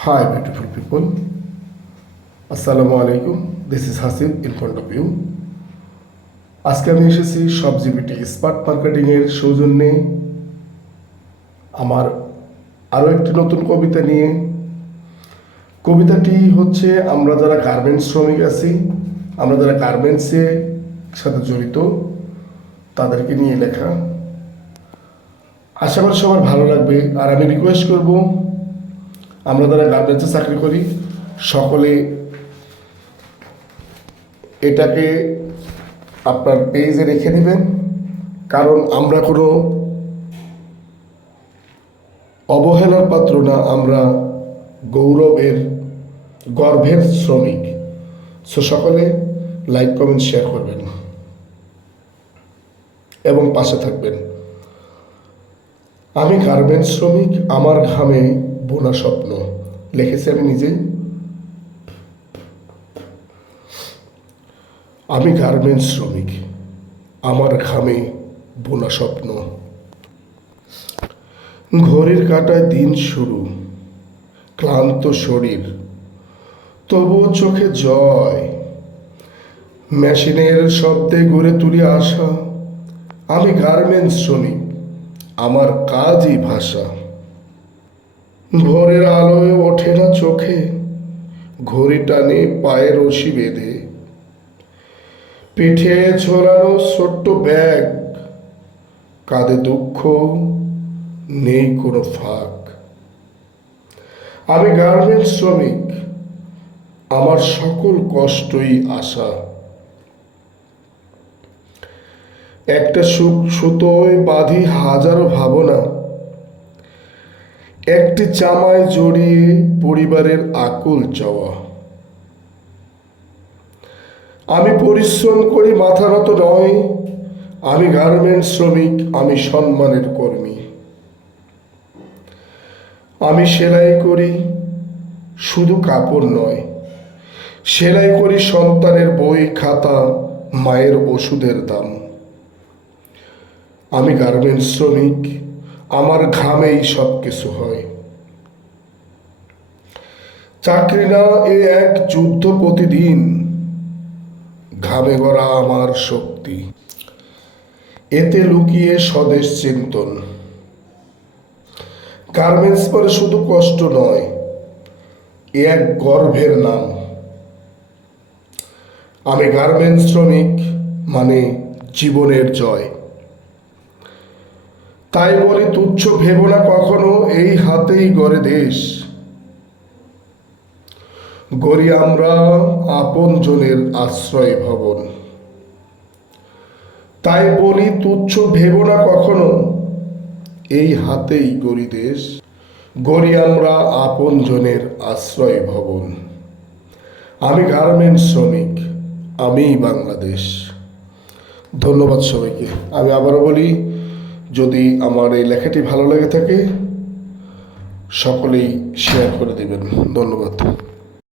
Hi, beautiful people. Assalamu alaikum. This is Hasib in front of you. আজকে আমি এসেছি সবজিবিটি smart মার্কেটিংয়ের সৌজন্যে আমার আরও একটি নতুন কবিতা নিয়ে। কবিতাটি হচ্ছে আমরা যারা গার্মেন্টস শ্রমিক আছি, আমরা যারা গার্মেন্টসের সাথে জড়িত তাদেরকে নিয়ে লেখা। আশা করি সবার ভালো লাগবে। আর আমি রিকোয়েস্ট করব, আমরা যারা গার্মেন্টসে চাকরি করি সকলে এটাকে আপনার পেজে রেখে নেবেন, কারণ আমরা কোনো অবহেলার পাত্র না, আমরা গর্ভের শ্রমিক। সো সকলে লাইক কমেন্ট শেয়ার করবেন এবং পাশে থাকবেন। আমি গার্মেন্টস শ্রমিক, আমার ঘামে বোনা স্বপ্ন। লিখেছি আমি নিজেই। আমি গার্মেন্টস শ্রমিক, আমার ঘামে বোনা স্বপ্ন। ঘড়ির কাঁটায় দিন শুরু, ক্লান্ত শরীর, তবুও চোখে জয়। মেশিনের শব্দে গড়ে তুলি আশা। আমি গার্মেন্টস শ্রমিক, আমার কাজই ভাষা। ভোরের আলোয় ওঠে না চোখে, ঘড়ি টানে পায়ের রশি বেঁধে। পিঠে ঝোলানো ছোট্ট ব্যাগ, কাঁধে দুঃখ, নেই কোনো ফাঁক। আমি গার্মেন্টস শ্রমিক, আমার সকল কষ্টই আশা। একটা সুতোয় বাঁধি হাজারো ভাবনা, একটি জামায় জড়িয়ে পরিবারের আকুল চাওয়া। আমি পরিশ্রম করি মাথা নত নয়, আমি গার্মেন্টস শ্রমিক, আমি সম্মানের কর্মী। আমি সেলাই করি শুধু কাপড় নয়, সেলাই করি সন্তানের বই খাতা, মায়ের ওষুধের দাম। আমি গার্মেন্টস শ্রমিক, আমার ঘামেই সব কিছু হয়। চাকরি না এ এক যুদ্ধ প্রতিদিন, ঘামে গড়া আমার শক্তি। এতে লুকিয়ে স্বদেশ চিন্তন। গার্মেন্টস পরে শুধু কষ্ট নয়, এ এক গর্বের নাম। আমি গার্মেন্টস শ্রমিক মানে জীবনের জয়। তাই বলি তুচ্ছ ভেবো না কখনো, এই হাতেই গড়ে দেশ। গড়ি আমরা আপন জনের আশ্রয় ভবন। তাই বলি তুচ্ছ ভেবো না কখনো, এই হাতেই গড়ি দেশ। গড়ি আমরা আপন জনের আশ্রয় ভবন। আমি গার্মেন্টস শ্রমিক, আমিই বাংলাদেশ। ধন্যবাদ সবাইকে। আমি আবারও বলি, যদি আমার এই লেখাটি ভালো লেগে থাকে সকলেই শেয়ার করে দেবেন। ধন্যবাদ।